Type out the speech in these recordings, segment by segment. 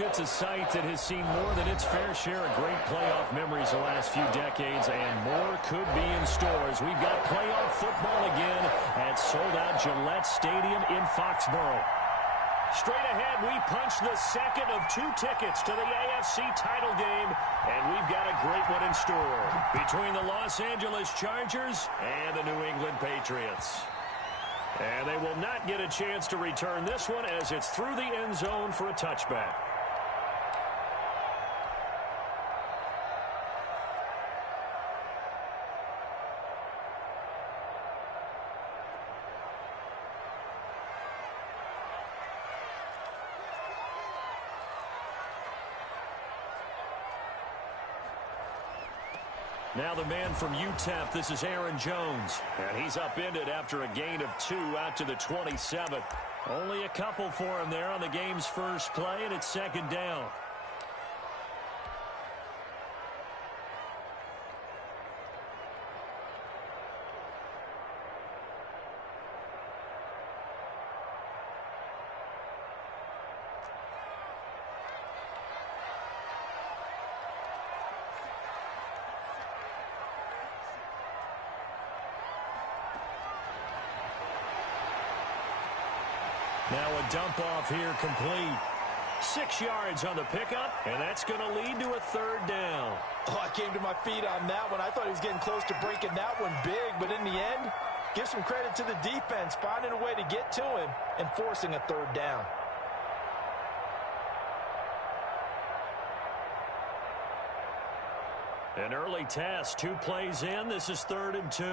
It's a site that has seen more than its fair share of great playoff memories the last few decades, and more could be in store as we've got playoff football again at sold-out Gillette Stadium in Foxborough. Straight ahead, we punch the second of 2 tickets to the AFC title game, and we've got a great one in store between the Los Angeles Chargers and the New England Patriots. And they will not get a chance to return this one as it's through the end zone for a touchback. Now the man from UTEP, this is Aaron Jones. And he's upended after a gain of 2 out to the 27. Only a couple for him there on the game's first play, and it's second down. Now a dump off here complete. 6 yards on the pickup, and that's going to lead to a third down. Oh, I came to my feet on that one. I thought he was getting close to breaking that one big, but in the end, give some credit to the defense, finding a way to get to him and forcing a third down. An early test, 2 plays in. This is 3rd and 2.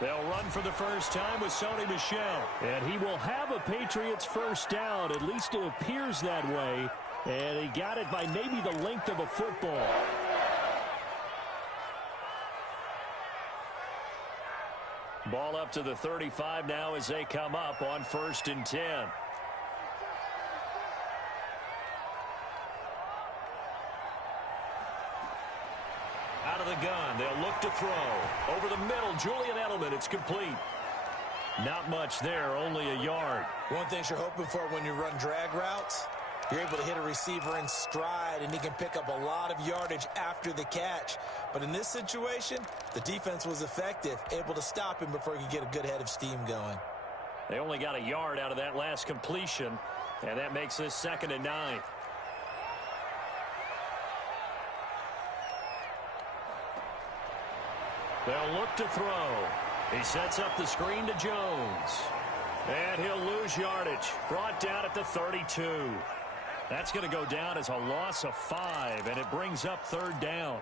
They'll run for the first time with Sony Michel. And he will have a Patriots first down. At least it appears that way. And he got it by maybe the length of a football. Ball up to the 35 now as they come up on 1st and 10. Out of the gun, they'll look to throw. Over the middle, Julian Edelman, it's complete. Not much there, only a yard. One thing you're hoping for when you run drag routes, you're able to hit a receiver in stride, and he can pick up a lot of yardage after the catch. But in this situation, the defense was effective, able to stop him before he could get a good head of steam going. They only got a yard out of that last completion, and that makes this 2nd and 9. They'll look to throw. He sets up the screen to Jones. And he'll lose yardage. Brought down at the 32. That's going to go down as a loss of 5, and it brings up 3rd down.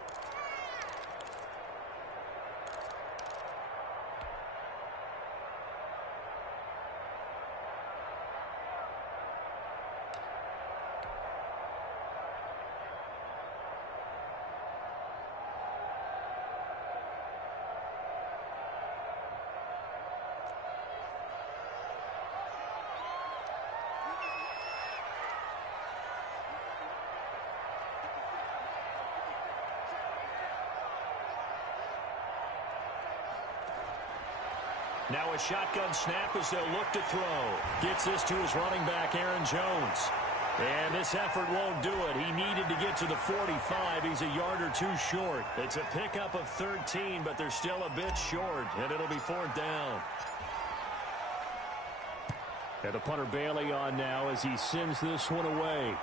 Now a shotgun snap as they'll look to throw. Gets this to his running back, Aaron Jones. And this effort won't do it. He needed to get to the 45. He's a yard or 2 short. It's a pickup of 13, but they're still a bit short, and it'll be 4th down. And the punter Bailey on now as he sends this one away.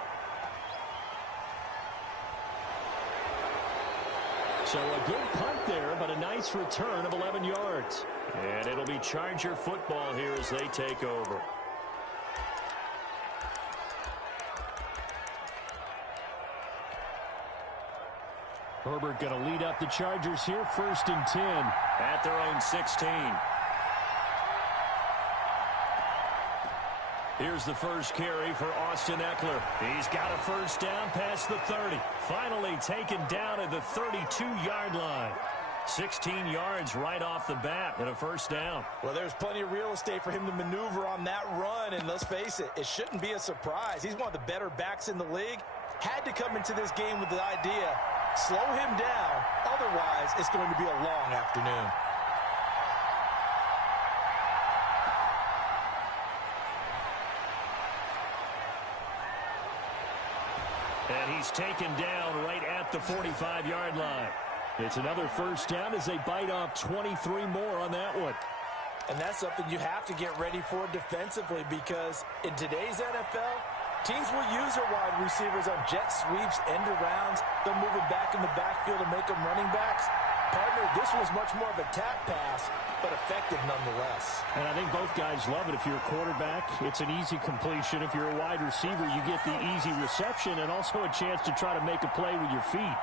So a good punt there, but a nice return of 11 yards. And it'll be Charger football here as they take over. Herbert going to lead up the Chargers here, 1st and 10 at their own 16. Here's the first carry for Austin Eckler. He's got a first down past the 30. Finally taken down at the 32-yard line. 16 yards right off the bat and a first down. Well, there's plenty of real estate for him to maneuver on that run, and let's face it, it shouldn't be a surprise. He's one of the better backs in the league. Had to come into this game with the idea, slow him down, otherwise it's going to be a long afternoon. he's taken down right at the 45-yard line. It's another first down as they bite off 23 more on that one. And that's something you have to get ready for defensively, because in today's NFL, teams will use their wide receivers on jet sweeps, end arounds. They'll move them back in the backfield and make them running backs. Partner, this was much more of a tap pass, but effective nonetheless. And I think both guys love it. If you're a quarterback, it's an easy completion. If you're a wide receiver, you get the easy reception and also a chance to try to make a play with your feet.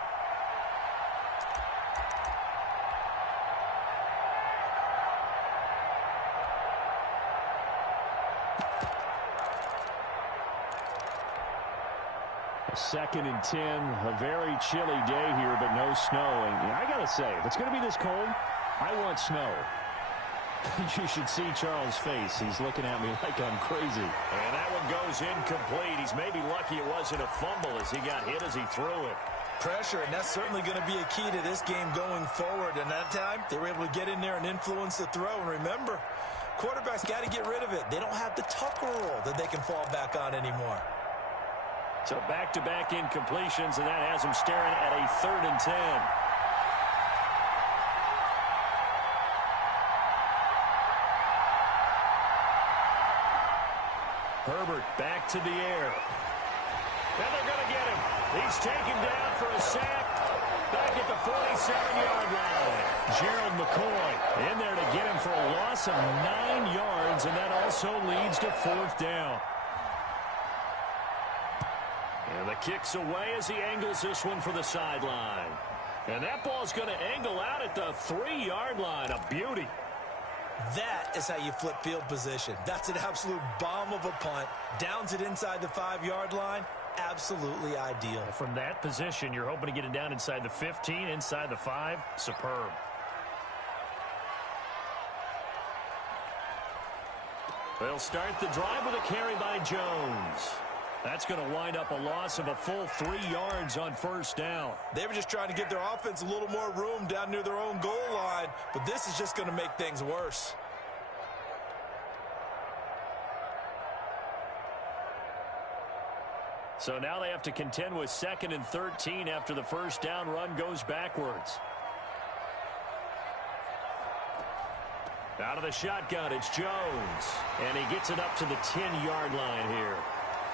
Second and 10, a very chilly day here, but no snow. And I got to say, if it's going to be this cold, I want snow. You should see Charles' face. He's looking at me like I'm crazy. And that one goes incomplete. He's maybe lucky it wasn't a fumble as he got hit as he threw it. Pressure, and that's certainly going to be a key to this game going forward. And that time, they were able to get in there and influence the throw. And remember, quarterbacks got to get rid of it. They don't have the Tucker rule that they can fall back on anymore. So back-to-back incompletions, and that has him staring at a 3rd and 10. Herbert back to the air. And they're going to get him. He's taken down for a sack back at the 47-yard line. Gerald McCoy in there to get him for a loss of 9 yards, and that also leads to 4th down. And the kick's away as he angles this one for the sideline. And that ball's going to angle out at the 3-yard line. A beauty. That is how you flip field position. That's an absolute bomb of a punt. Downs it inside the 5-yard line. Absolutely ideal. From that position, you're hoping to get it down inside the 15, inside the 5. Superb. They'll start the drive with a carry by Jones. That's going to wind up a loss of a full 3 yards on 1st down. They were just trying to give their offense a little more room down near their own goal line, but this is just going to make things worse. So now they have to contend with 2nd and 13 after the 1st down run goes backwards. Out of the shotgun, it's Jones. And he gets it up to the 10-yard line here.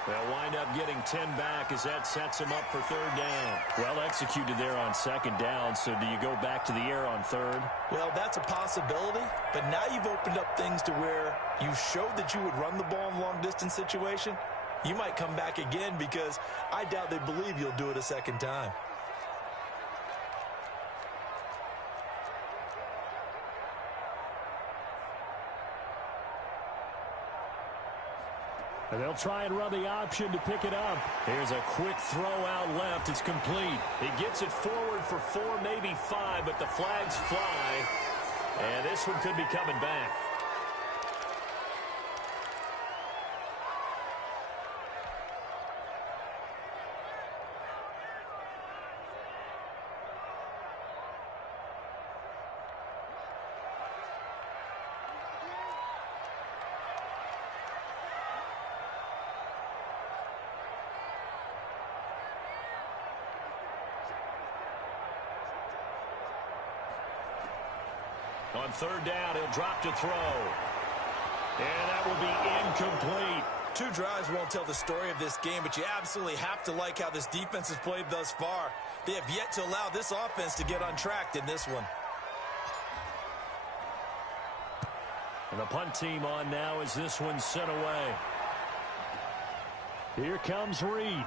They'll wind up getting 10 back as that sets him up for 3rd down. Well executed there on 2nd down, so do you go back to the air on 3rd? Well, that's a possibility, but now you've opened up things to where you showed that you would run the ball in long-distance situation. You might come back again because I doubt they believe you'll do it a 2nd time. And they'll try and run the option to pick it up. Here's a quick throw out left. It's complete. He gets it forward for 4, maybe 5, but the flags fly. And this one could be coming back. On 3rd down, he'll drop to throw. And that will be incomplete. 2 drives won't tell the story of this game, but you absolutely have to like how this defense has played thus far. They have yet to allow this offense to get untracked in this one. And the punt team on now as this one's sent away. Here comes Reed.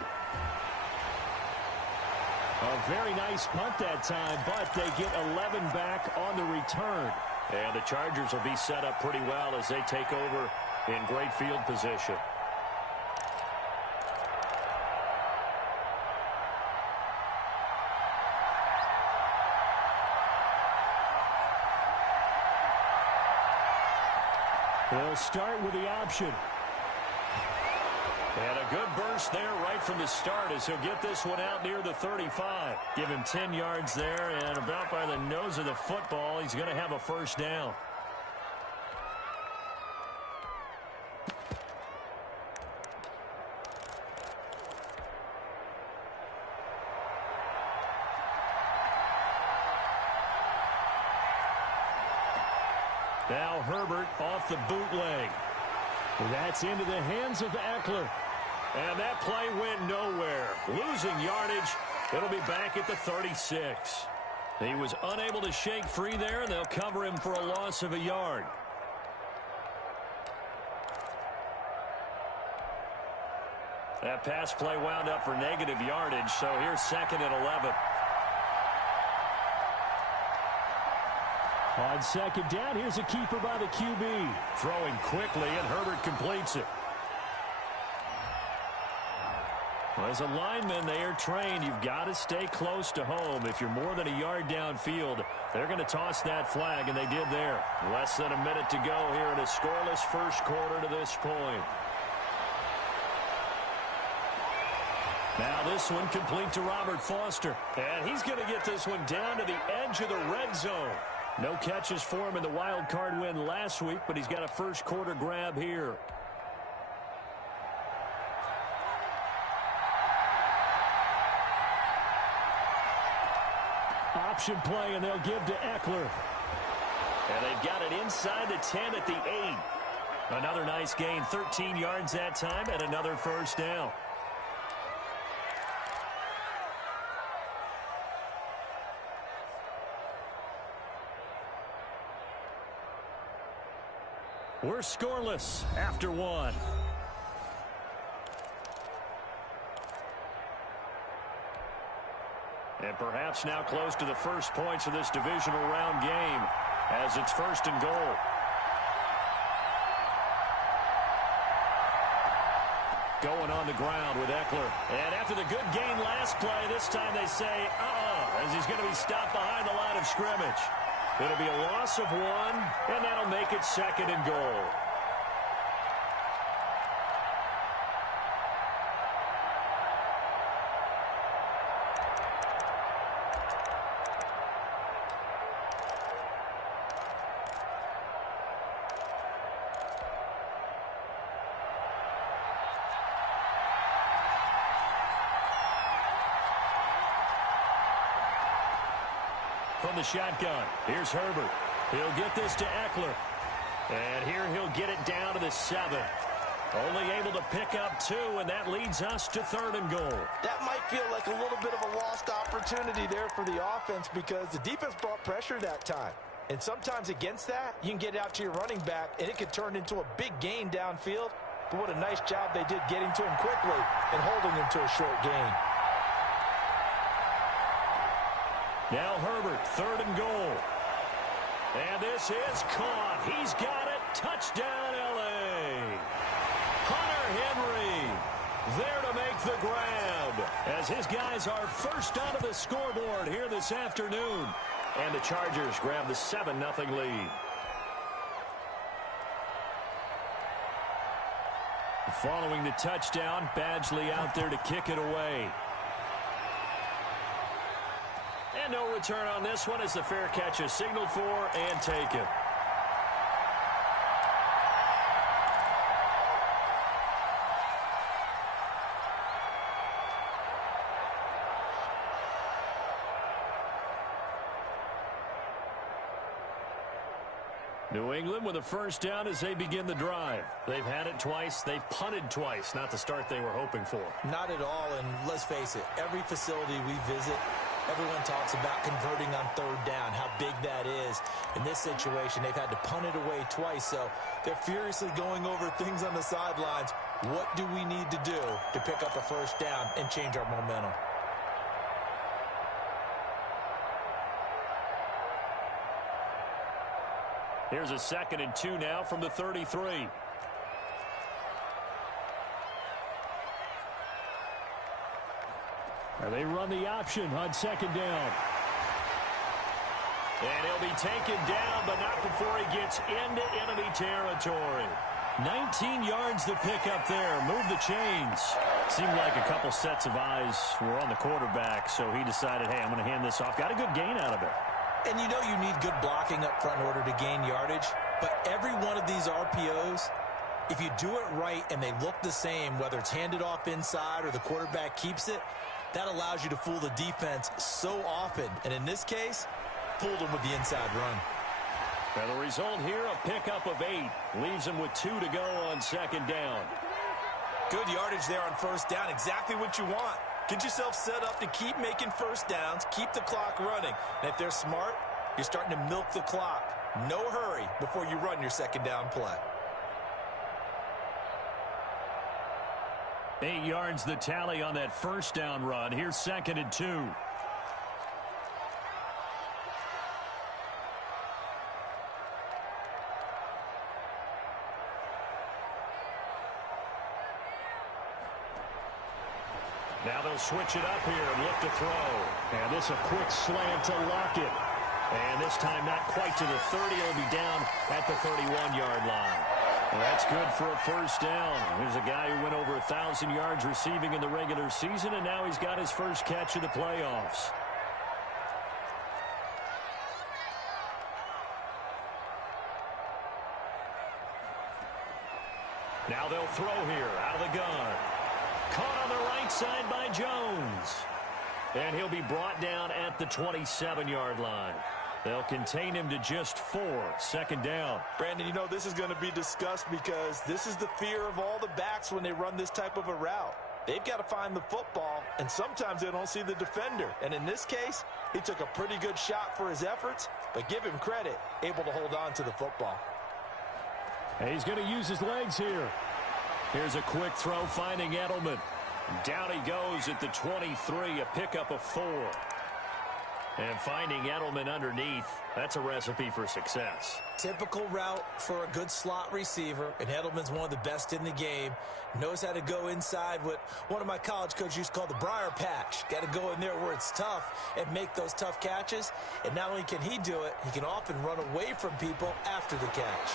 A very nice punt that time, but they get 11 back on the return. And the Chargers will be set up pretty well as they take over in great field position. They'll start with the option. And a good burst there right from the start as he'll get this one out near the 35. Give him 10 yards there, and about by the nose of the football, he's going to have a 1st down. Now Herbert off the bootleg. That's into the hands of Eckler. And that play went nowhere. Losing yardage. It'll be back at the 36. He was unable to shake free there, and they'll cover him for a loss of a yard. That pass play wound up for negative yardage, so here's 2nd and 11. On 2nd down, here's a keeper by the QB. Throwing quickly, and Herbert completes it. Well, as a lineman, they are trained. You've got to stay close to home. If you're more than a yard downfield, they're going to toss that flag, and they did there. Less than a minute to go here in a scoreless first quarter to this point. Now this one complete to Robert Foster. And he's going to get this one down to the edge of the red zone. No catches for him in the wild card win last week, but he's got a first quarter grab here. Option play, and they'll give to Eckler. And they've got it inside the 10 at the 8. Another nice gain, 13 yards that time, and another first down. We're scoreless after one. And perhaps now close to the first points of this divisional round game as it's 1st and goal. Going on the ground with Eckler. And after the good gain last play, this time they say, as he's going to be stopped behind the line of scrimmage. It'll be a loss of 1, and that'll make it 2nd and goal. From the shotgun, here's Herbert. He'll get this to Eckler. And here he'll get it down to the 7. Only able to pick up 2, and that leads us to 3rd and goal. That might feel like a little bit of a lost opportunity there for the offense because the defense brought pressure that time. And sometimes against that, you can get out to your running back, and it could turn into a big gain downfield. But what a nice job they did getting to him quickly and holding him to a short gain. Now Herbert, 3rd and goal. And this is caught. He's got it. Touchdown, L.A. Hunter Henry there to make the grab as his guys are first onto the scoreboard here this afternoon. And the Chargers grab the 7-0 lead. Following the touchdown, Badgley out there to kick it away. And no return on this one as the fair catch is signaled for and taken. New England with a first down as they begin the drive. They've had it twice. They've punted twice. Not the start they were hoping for. Not at all, and let's face it, every facility we visit, everyone talks about converting on 3rd down, how big that is. In this situation, they've had to punt it away twice, so they're furiously going over things on the sidelines. What do we need to do to pick up a first down and change our momentum? Here's a 2nd and 2 now from the 33. And they run the option on 2nd down. And he'll be taken down, but not before he gets into enemy territory. 19 yards to pick up there. Move the chains. Seemed like a couple sets of eyes were on the quarterback, so he decided, hey, I'm going to hand this off. Got a good gain out of it. And you know you need good blocking up front in order to gain yardage, but every one of these RPOs, if you do it right and they look the same, whether it's handed off inside or the quarterback keeps it, that allows you to fool the defense so often. And in this case, fooled them with the inside run. And the result here, a pickup of 8. Leaves him with 2 to go on second down. Good yardage there on first down. Exactly what you want. Get yourself set up to keep making first downs, keep the clock running. And if they're smart, you're starting to milk the clock. No hurry before you run your second down play. 8 yards the tally on that first down run. Here's 2nd and 2. Now they'll switch it up here and look to throw. And this a quick slant to Lockett. And this time not quite to the 30. He'll be down at the 31-yard line. Well, that's good for a first down. Here's a guy who went over 1,000 yards receiving in the regular season, and now he's got his first catch of the playoffs. Now they'll throw here out of the gun. Caught on the right side by Jones. And he'll be brought down at the 27-yard line. They'll contain him to just 4. 2nd down. Brandon, you know this is going to be discussed because this is the fear of all the backs when they run this type of a route. They've got to find the football, and sometimes they don't see the defender. And in this case, he took a pretty good shot for his efforts, but give him credit, able to hold on to the football. And he's going to use his legs here. Here's a quick throw finding Edelman. Down he goes at the 23, a pickup of 4. And finding Edelman underneath, that's a recipe for success. Typical route for a good slot receiver, and Edelman's one of the best in the game. Knows how to go inside what one of my college coaches used to call the briar patch. Got to go in there where it's tough and make those tough catches. And not only can he do it, he can often run away from people after the catch.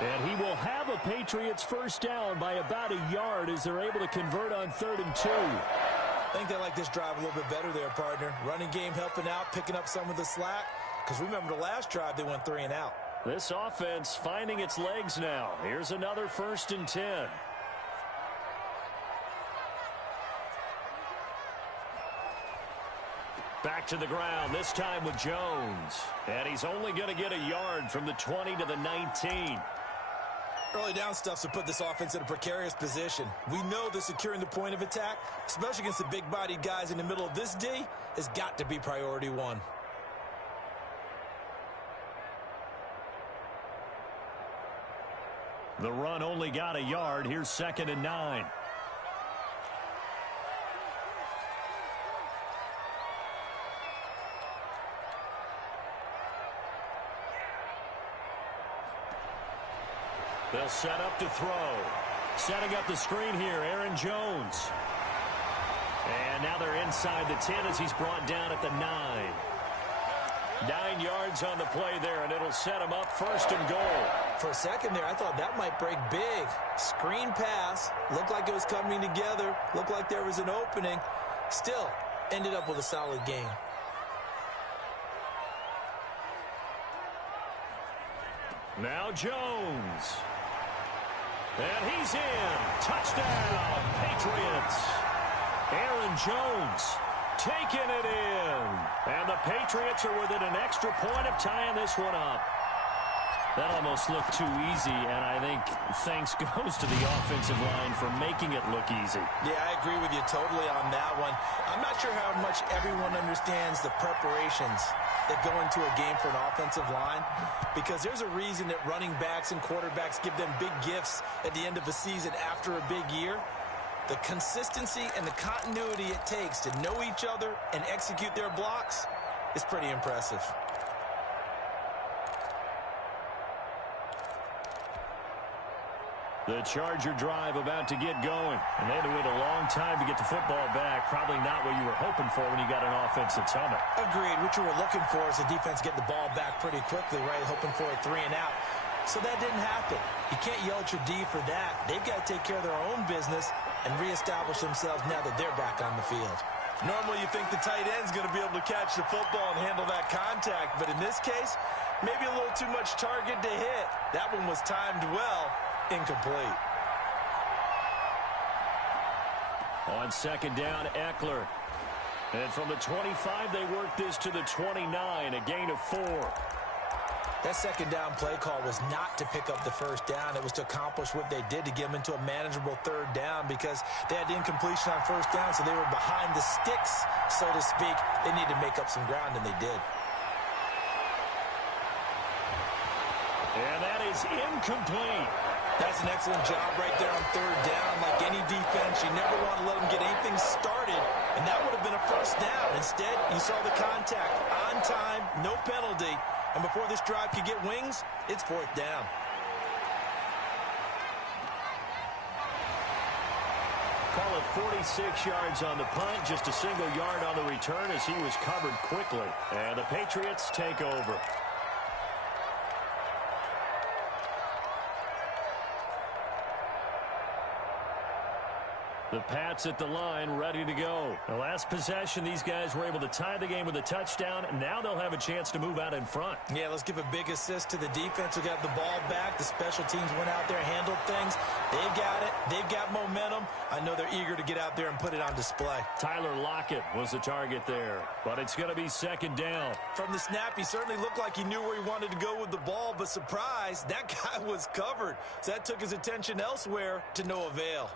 And he will have a Patriots first down by about a yard as they're able to convert on 3rd and 2. I think they like this drive a little bit better there, partner. Running game helping out, picking up some of the slack. Because remember the last drive, they went 3 and out. This offense finding its legs now. Here's another 1st and 10. Back to the ground, this time with Jones. And he's only going to get a yard from the 20 to the 19. Early down stuff to put this offense in a precarious position. We know that securing the point of attack, especially against the big-bodied guys in the middle of this D, has got to be priority 1. The run only got a yard. Here's 2nd and 9. They'll set up to throw. Setting up the screen here, Aaron Jones. And now they're inside the 10 as he's brought down at the 9. 9 yards on the play there, and it'll set him up 1st and goal. For a second there, I thought that might break big. Screen pass. Looked like it was coming together. Looked like there was an opening. Still, ended up with a solid game. Now Jones. And he's in. Touchdown, Patriots. Aaron Jones taking it in. And the Patriots are within an extra point of tying this one up. That almost looked too easy, and I think thanks goes to the offensive line for making it look easy. Yeah, I agree with you totally on that one. I'm not sure how much everyone understands the preparations that go into a game for an offensive line, because there's a reason that running backs and quarterbacks give them big gifts at the end of the season after a big year. The consistency and the continuity it takes to know each other and execute their blocks is pretty impressive. The Charger drive about to get going. And they had to wait a long time to get the football back. Probably not what you were hoping for when you got an offense that's humming. Agreed. What you were looking for is the defense getting the ball back pretty quickly, right? Hoping for a 3 and out. So that didn't happen. You can't yell at your D for that. They've got to take care of their own business and reestablish themselves now that they're back on the field. Normally you think the tight end's going to be able to catch the football and handle that contact. But in this case, maybe a little too much target to hit. That one was timed well. Incomplete. On 2nd down, Eckler. And from the 25, they work this to the 29, a gain of 4. That second down play call was not to pick up the first down. It was to accomplish what they did to get them into a manageable third down because they had incompletion on first down, so they were behind the sticks, so to speak. They needed to make up some ground, and they did. And that is incomplete. That's an excellent job right there on third down. Like any defense, you never want to let them get anything started, and that would have been a first down. Instead, you saw the contact on time, no penalty. And before this drive could get wings, it's fourth down. Call it 46 yards on the punt, just a single yard on the return as he was covered quickly. And the Patriots take over. The Pats at the line, ready to go. The last possession, these guys were able to tie the game with a touchdown. Now they'll have a chance to move out in front. Yeah, let's give a big assist to the defense who got the ball back. The special teams went out there, handled things. They've got it. They've got momentum. I know they're eager to get out there and put it on display. Tyler Lockett was the target there, but it's going to be second down. From the snap, he certainly looked like he knew where he wanted to go with the ball, but surprise, that guy was covered. So that took his attention elsewhere to no avail.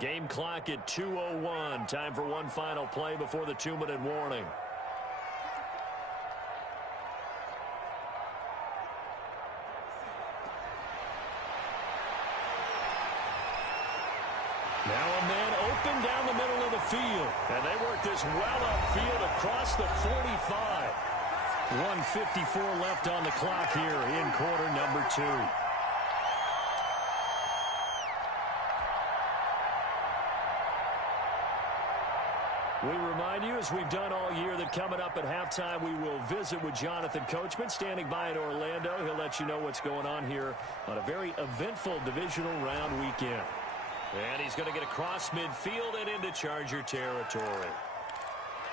Game clock at 2:01. Time for one final play before the 2-minute warning. Now a man open down the middle of the field. And they work this well upfield across the 45. 1:54 left on the clock here in quarter number 2. We remind you, as we've done all year, that coming up at halftime, we will visit with Jonathan Coachman, standing by in Orlando. He'll let you know what's going on here on a very eventful divisional round weekend. And he's going to get across midfield and into Charger territory.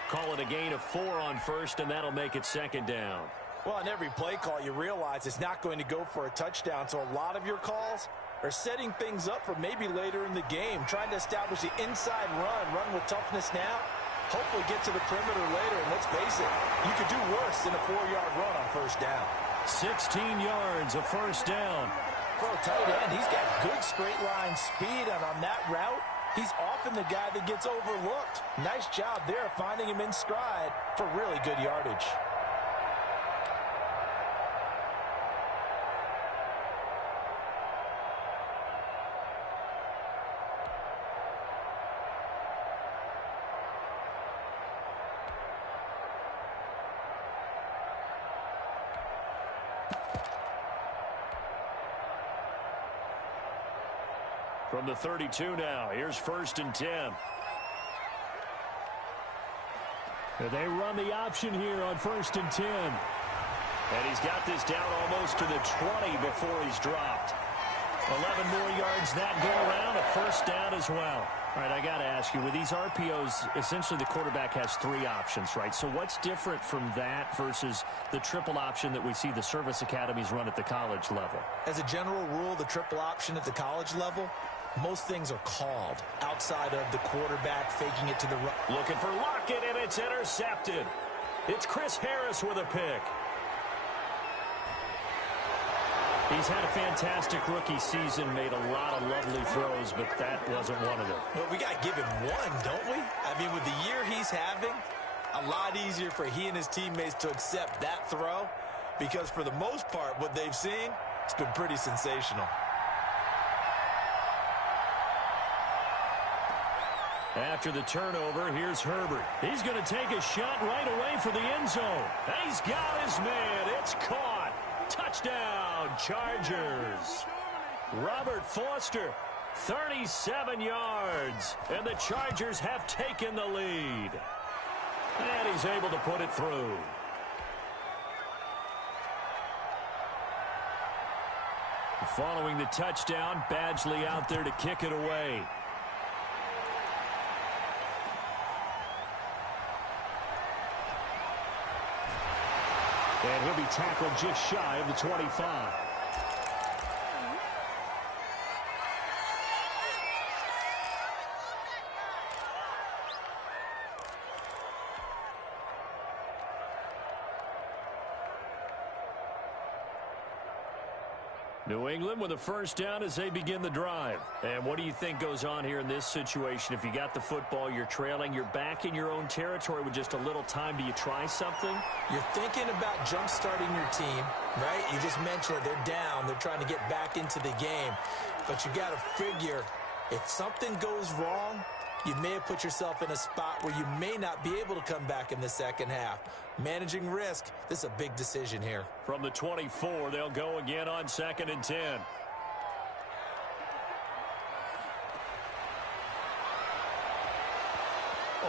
Call it a gain of 4 on first, and that'll make it second down. Well, on every play call, you realize it's not going to go for a touchdown, so a lot of your calls are setting things up for maybe later in the game, trying to establish the inside run with toughness now, hopefully get to the perimeter later, and let's face it, you could do worse than a 4-yard run on first down. 16 yards, a first down. For a tight end, he's got good straight line speed, and on that route, he's often the guy that gets overlooked. Nice job there finding him in stride for really good yardage. From the 32 now, here's 1st and 10. They run the option here on 1st and 10. And he's got this down almost to the 20 before he's dropped. 11 more yards that go around, a first down as well. All right, I got to ask you, with these RPOs, essentially the quarterback has 3 options, right? So what's different from that versus the triple option that we see the service academies run at the college level? As a general rule, the triple option at the college level, most things are called outside of the quarterback faking it to the right. Looking for Lockett, and it's intercepted. It's Chris Harris with a pick. He's had a fantastic rookie season, made a lot of lovely throws, but that wasn't one of them. Well, we got to give him one, don't we? I mean, with the year he's having, a lot easier for he and his teammates to accept that throw because for the most part, what they've seen, it's been pretty sensational. After the turnover, here's Herbert. He's going to take a shot right away for the end zone. He's got his man. It's caught. Touchdown, Chargers. Robert Foster, 37 yards. And the Chargers have taken the lead. And he's able to put it through. Following the touchdown, Badgley out there to kick it away. And he'll be tackled just shy of the 25. New England with a first down as they begin the drive. And what do you think goes on here in this situation? If you got the football, you're trailing, you're back in your own territory with just a little time. Do you try something? You're thinking about jump-starting your team, right? You just mentioned it. They're down. They're trying to get back into the game. But you got to figure, if something goes wrong, you may have put yourself in a spot where you may not be able to come back in the second half. Managing risk, this is a big decision here. From the 24, they'll go again on 2nd and 10.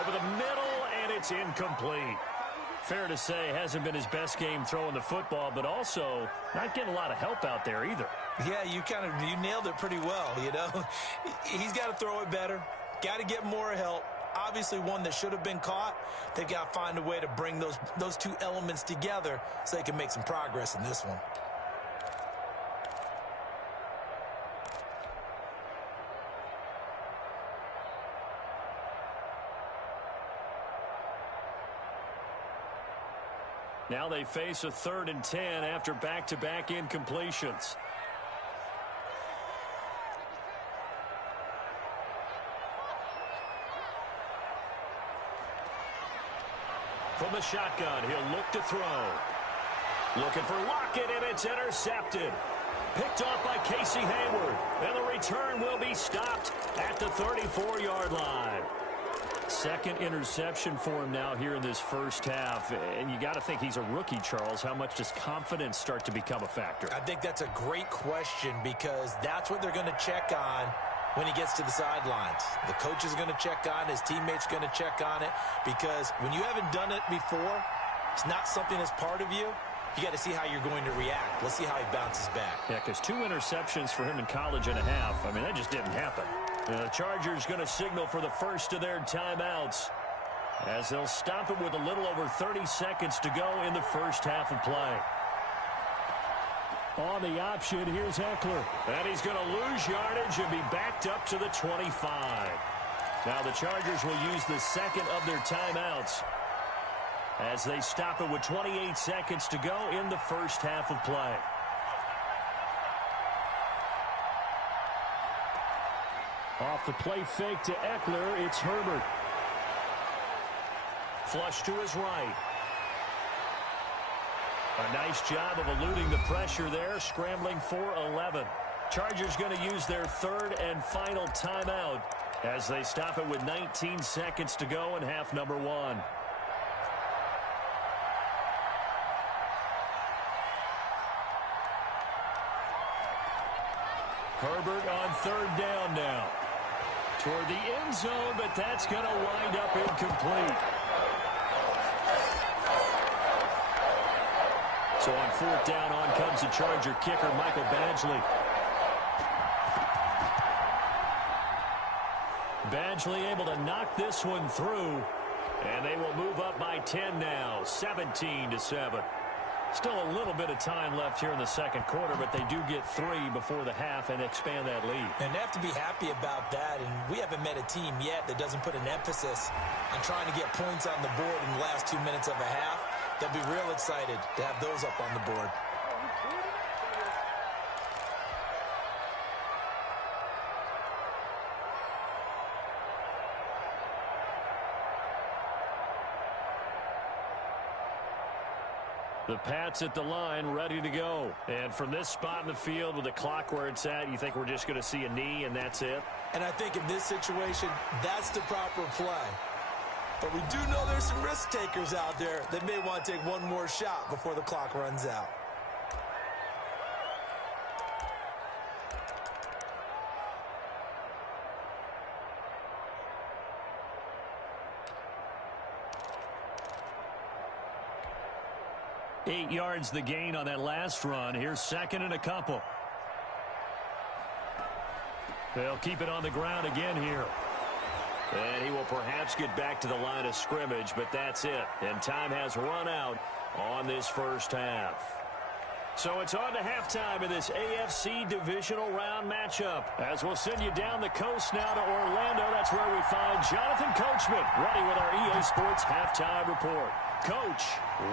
Over the middle, and it's incomplete. Fair to say, hasn't been his best game throwing the football, but also not getting a lot of help out there either. Yeah, you nailed it pretty well, you know. He's got to throw it better. Got to get more help. Obviously one that should have been caught. They've got to find a way to bring those two elements together so they can make some progress in this one. Now they face a 3rd and 10 after back-to-back incompletions. From the shotgun, he'll look to throw. Looking for Lockett, and it's intercepted. Picked off by Casey Hayward. And the return will be stopped at the 34-yard line. Second interception for him now here in this first half. And you got to think he's a rookie, Charles. How much does confidence start to become a factor? I think that's a great question because that's what they're going to check on when he gets to the sidelines. The coach is going to check on it. His teammates going to check on it. Because when you haven't done it before, it's not something that's part of you. You got to see how you're going to react. Let's see how he bounces back. Yeah, because 2 interceptions for him in college and a half. I mean, that just didn't happen. The Chargers going to signal for the first of their timeouts as they'll stop it with a little over 30 seconds to go in the first half of play. On the option, here's Eckler. And he's going to lose yardage and be backed up to the 25. Now the Chargers will use the second of their timeouts as they stop it with 28 seconds to go in the first half of play. Off the play fake to Eckler, it's Herbert. Flush to his right. A nice job of eluding the pressure there, scrambling for 11. Chargers going to use their third and final timeout as they stop it with 19 seconds to go in half number 1. Herbert on 3rd down now. Toward the end zone, but that's going to wind up incomplete. So on 4th down, on comes the Charger kicker, Michael Badgley. Badgley able to knock this one through, and they will move up by 10 now, 17-7. Still a little bit of time left here in the second quarter, but they do get 3 before the half and expand that lead. And they have to be happy about that, and we haven't met a team yet that doesn't put an emphasis on trying to get points on the board in the last 2 minutes of a half. They'll be real excited to have those up on the board. The Pats at the line, ready to go. And from this spot in the field with the clock where it's at, you think we're just going to see a knee and that's it? And I think in this situation, that's the proper play. But we do know there's some risk takers out there that may want to take one more shot before the clock runs out. Eight yards the gain on that last run. Here's second and a couple. They'll keep it on the ground again here. And he will perhaps get back to the line of scrimmage, but that's it. And time has run out on this first half. So it's on to halftime in this AFC divisional round matchup. As we'll send you down the coast now to Orlando, that's where we find Jonathan Coachman ready with our EA Sports halftime report. Coach,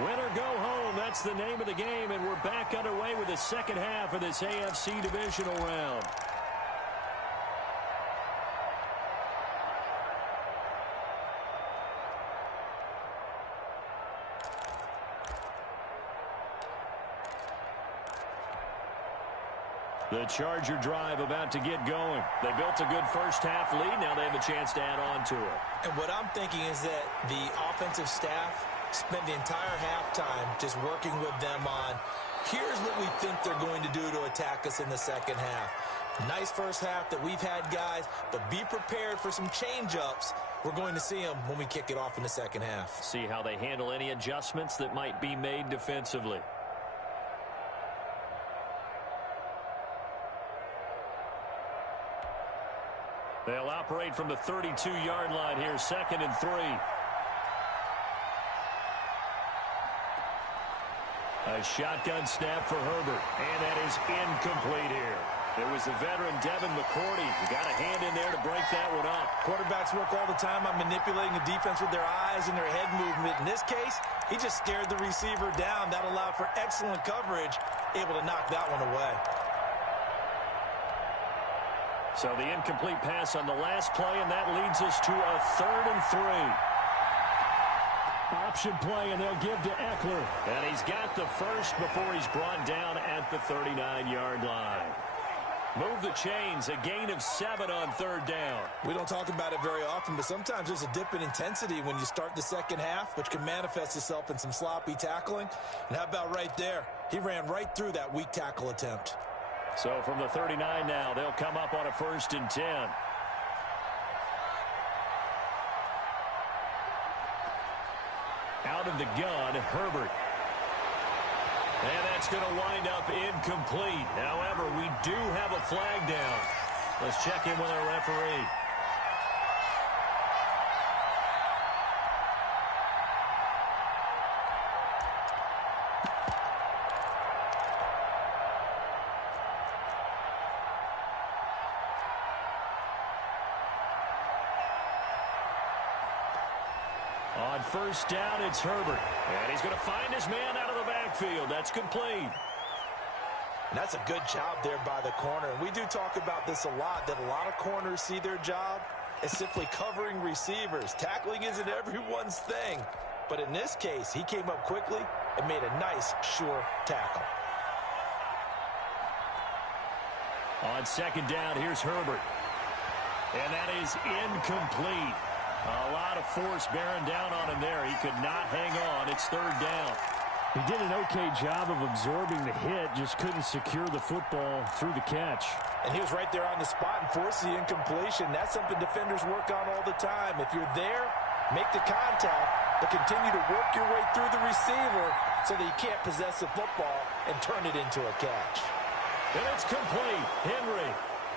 win or go home. That's the name of the game, and we're back underway with the second half of this AFC divisional round. The Charger drive about to get going. They built a good first half lead. Now they have a chance to add on to it. And what I'm thinking is that the offensive staff spent the entire halftime just working with them on, here's what we think they're going to do to attack us in the second half. Nice first half that we've had, guys, but be prepared for some change-ups. We're going to see them when we kick it off in the second half. See how they handle any adjustments that might be made defensively. They'll operate from the 32-yard line here, 2nd and 3. A shotgun snap for Herbert, and that is incomplete here. It was the veteran Devin McCourty who got a hand in there to break that one up. Quarterbacks work all the time on manipulating the defense with their eyes and their head movement. In this case, he just scared the receiver down. That allowed for excellent coverage, able to knock that one away. So the incomplete pass on the last play, and that leads us to a 3rd and 3. Option play, and they'll give to Eckler. And he's got the first before he's brought down at the 39-yard line. Move the chains, a gain of 7 on 3rd down. We don't talk about it very often, but sometimes there's a dip in intensity when you start the second half, which can manifest itself in some sloppy tackling. And how about right there? He ran right through that weak tackle attempt. So from the 39 now, they'll come up on a 1st and 10. Out of the gun, Herbert. And that's going to wind up incomplete. However, we do have a flag down. Let's check in with our referee. On 1st down, it's Herbert. And he's going to find his man out of the backfield. That's complete. And that's a good job there by the corner. We do talk about this a lot, that a lot of corners see their job as simply covering receivers. Tackling isn't everyone's thing. But in this case, he came up quickly and made a nice, sure tackle. On 2nd down, here's Herbert. And that is incomplete. A lot of force bearing down on him there. He could not hang on. It's 3rd down. He did an okay job of absorbing the hit, just couldn't secure the football through the catch. And he was right there on the spot and forced the incompletion. That's something defenders work on all the time. If you're there, make the contact, but continue to work your way through the receiver so that you can't possess the football and turn it into a catch. And it's complete. Henry.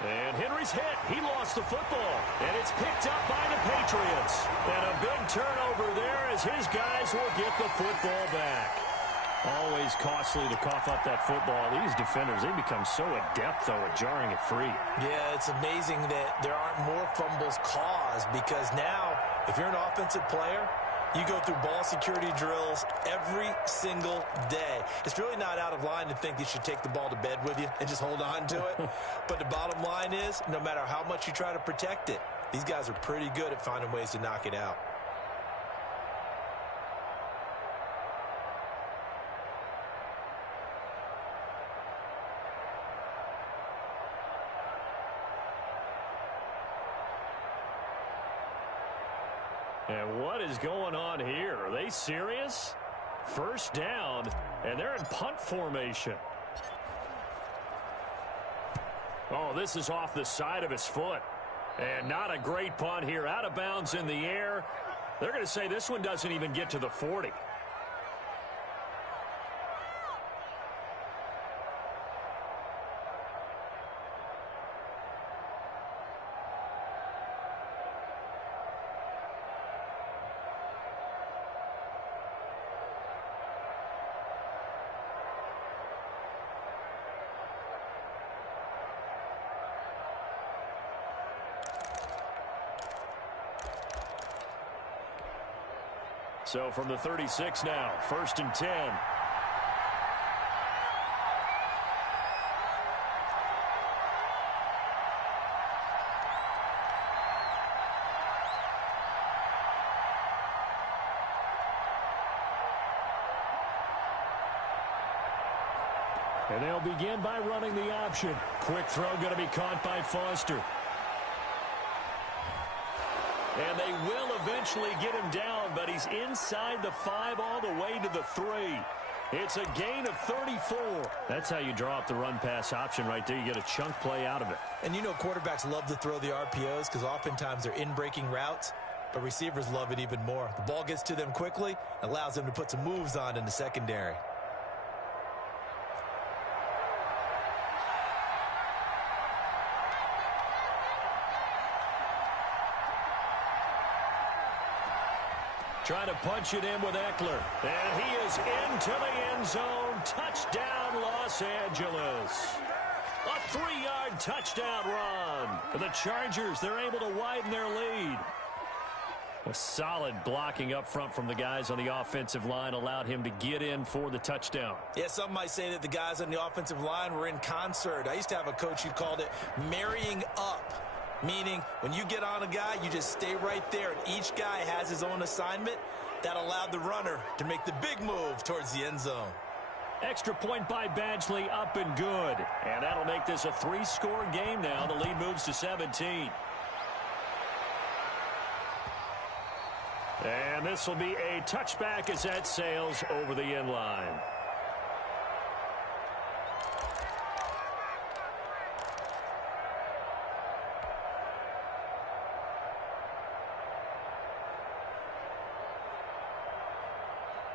And Henry's hit. He lost the football. And it's picked up by the Patriots. And a big turnover there as his guys will get the football back. Always costly to cough up that football. These defenders, they become so adept, though, at jarring it free. Yeah, it's amazing that there aren't more fumbles caused because now, if you're an offensive player, you go through ball security drills every single day. It's really not out of line to think you should take the ball to bed with you and just hold on to it. But the bottom line is, no matter how much you try to protect it, these guys are pretty good at finding ways to knock it out. And what is going on here? Are they serious? 1st down, and they're in punt formation. Oh, this is off the side of his foot. And not a great punt here. Out of bounds in the air. They're going to say this one doesn't even get to the 40. So from the 36 now, 1st and 10. And they'll begin by running the option. Quick throw going to be caught by Foster. And they will eventually get him down, but he's inside the 5 all the way to the 3. It's a gain of 34. That's how you draw up the run-pass option right there. You get a chunk play out of it. And you know quarterbacks love to throw the RPOs because oftentimes they're in-breaking routes, but receivers love it even more. The ball gets to them quickly, allows them to put some moves on in the secondary. Trying to punch it in with Eckler. And he is into the end zone. Touchdown, Los Angeles. A 3-yard touchdown run. For the Chargers, they're able to widen their lead. A solid blocking up front from the guys on the offensive line allowed him to get in for the touchdown. Yeah, some might say that the guys on the offensive line were in concert. I used to have a coach who called it marrying up. Meaning, when you get on a guy, you just stay right there, and each guy has his own assignment. That allowed the runner to make the big move towards the end zone. Extra point by Badgley, up and good. And that'll make this a 3-score game now. The lead moves to 17. And this will be a touchback as that sails over the end line.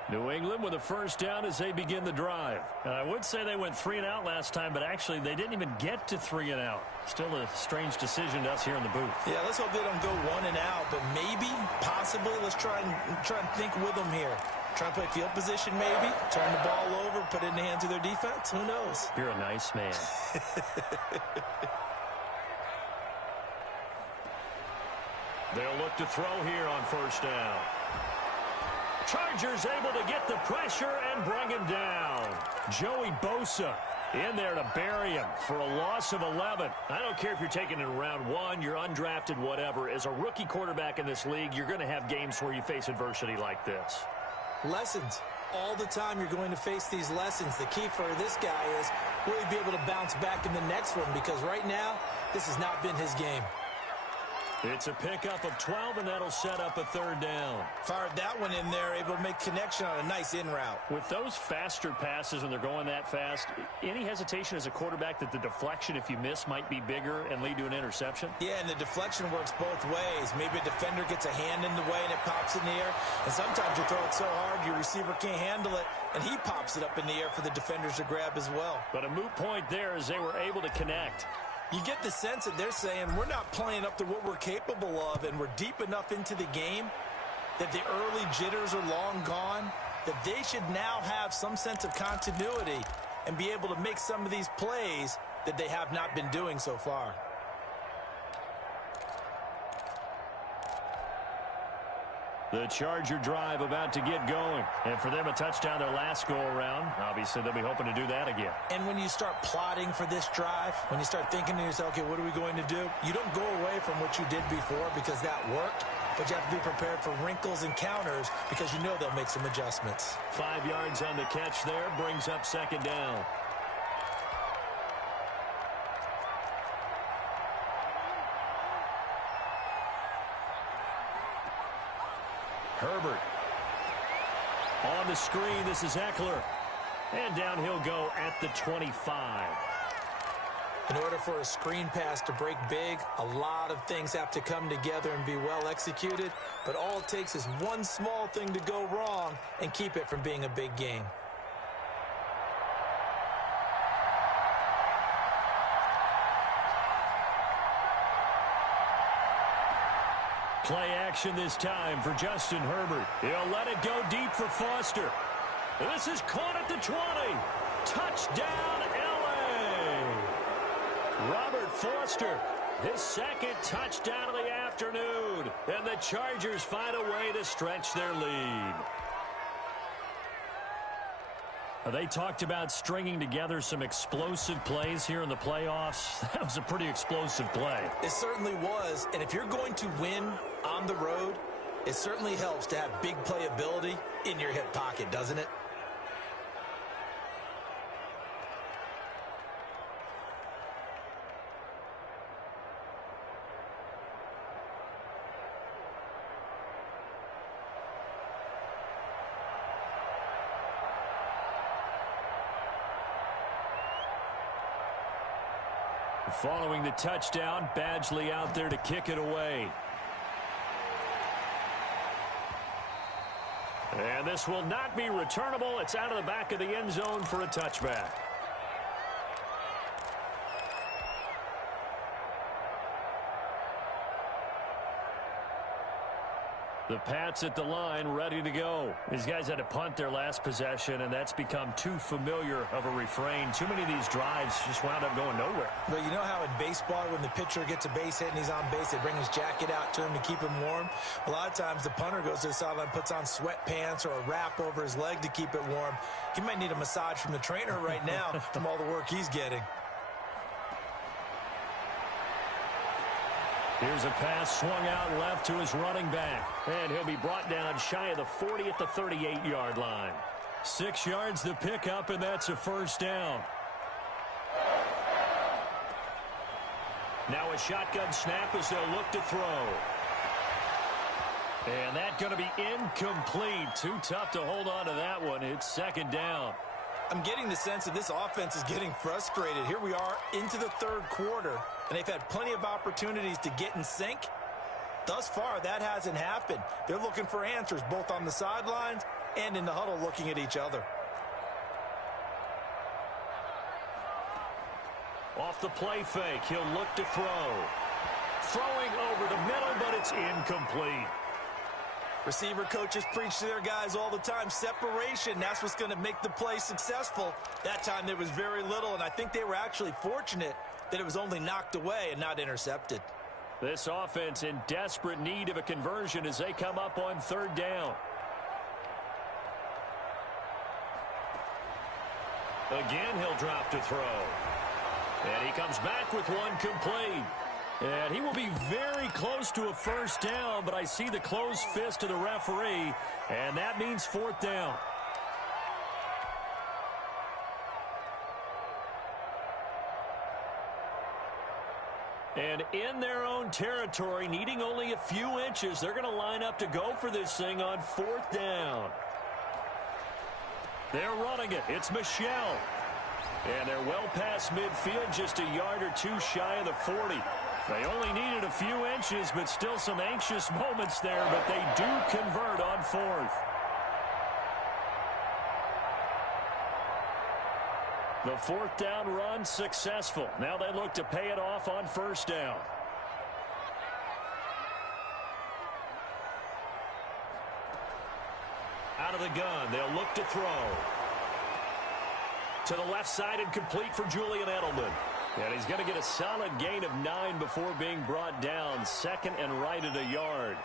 New England with a first down as they begin the drive. And I would say they went 3 and out last time, but actually they didn't even get to 3 and out. Still a strange decision to us here in the booth. Yeah, let's hope they don't go 1 and out, but maybe, possibly, let's try and think with them here. Try and play field position maybe, turn the ball over, put it in the hands of their defense. Who knows? You're a nice man. They'll look to throw here on first down. Chargers able to get the pressure and bring him down. Joey Bosa in there to bury him for a loss of 11. I don't care if you're taking it in round 1, you're undrafted, whatever. As a rookie quarterback in this league, you're going to have games where you face adversity like this. Lessons. All the time you're going to face these lessons. The key for this guy is will he be able to bounce back in the next one, because right now this has not been his game. It's a pickup of 12, and that'll set up a third down. Fired that one in there, able to make connection on a nice in route. With those faster passes when they're going that fast, any hesitation as a quarterback that the deflection, if you miss, might be bigger and lead to an interception? Yeah, and the deflection works both ways. Maybe a defender gets a hand in the way and it pops in the air. And sometimes you throw it so hard your receiver can't handle it, and he pops it up in the air for the defenders to grab as well. But a moot point there as they were able to connect. You get the sense that they're saying we're not playing up to what we're capable of, and we're deep enough into the game that the early jitters are long gone, that they should now have some sense of continuity and be able to make some of these plays that they have not been doing so far. The Charger drive about to get going. And for them, a touchdown their last go-around. Obviously, they'll be hoping to do that again. And when you start plotting for this drive, when you start thinking to yourself, okay, what are we going to do? You don't go away from what you did before because that worked, but you have to be prepared for wrinkles and counters because you know they'll make some adjustments. 5 yards on the catch there, brings up second down. Herbert. On the screen, this is Eckler. And down he'll go at the 25. In order for a screen pass to break big, a lot of things have to come together and be well executed. But all it takes is one small thing to go wrong and keep it from being a big game. Play action this time for Justin Herbert. He'll let it go deep for Foster. This is caught at the 20. Touchdown, L.A. Robert Foster His second touchdown of the afternoon. And the Chargers find a way to stretch their lead. They talked about stringing together some explosive plays here in the playoffs. That was a pretty explosive play. It certainly was. And if you're going to win on the road, it certainly helps to have big playability in your hip pocket, doesn't it? Following the touchdown, Badgley out there to kick it away. And this will not be returnable. It's out of the back of the end zone for a touchback. The Pats at the line, ready to go. These guys had to punt their last possession, and that's become too familiar of a refrain. Too many of these drives just wound up going nowhere. But you know how in baseball, when the pitcher gets a base hit and he's on base, they bring his jacket out to him to keep him warm? A lot of times the punter goes to the sideline, puts on sweatpants or a wrap over his leg to keep it warm. He might need a massage from the trainer right now from all the work he's getting. Here's a pass swung out left to his running back. And he'll be brought down shy of the 40 at the 38-yard line. 6 yards the pickup, and that's a first down. Now a shotgun snap as they'll look to throw. And that's going to be incomplete. Too tough to hold on to that one. It's second down. I'm getting the sense that this offense is getting frustrated. Here we are into the third quarter, and they've had plenty of opportunities to get in sync. Thus far, that hasn't happened. They're looking for answers both on the sidelines and in the huddle looking at each other. Off the play fake, he'll look to throw. Throwing over the middle, but it's incomplete. Receiver coaches preach to their guys all the time. Separation, that's what's going to make the play successful. That time there was very little, and I think they were actually fortunate that it was only knocked away and not intercepted. This offense in desperate need of a conversion as they come up on third down. Again, he'll drop to throw. And he comes back with one complete. And he will be very close to a first down, but I see the closed fist of the referee, and that means fourth down. And in their own territory, needing only a few inches, they're going to line up to go for this thing on fourth down. They're running it. It's Michelle. And they're well past midfield, just a yard or two shy of the 40. They only needed a few inches, but still some anxious moments there, but they do convert on fourth. The fourth down run successful. Now they look to pay it off on first down. Out of the gun, they'll look to throw. To the left side and complete for Julian Edelman. And he's going to get a solid gain of 9 before being brought down. Second and right at a yard.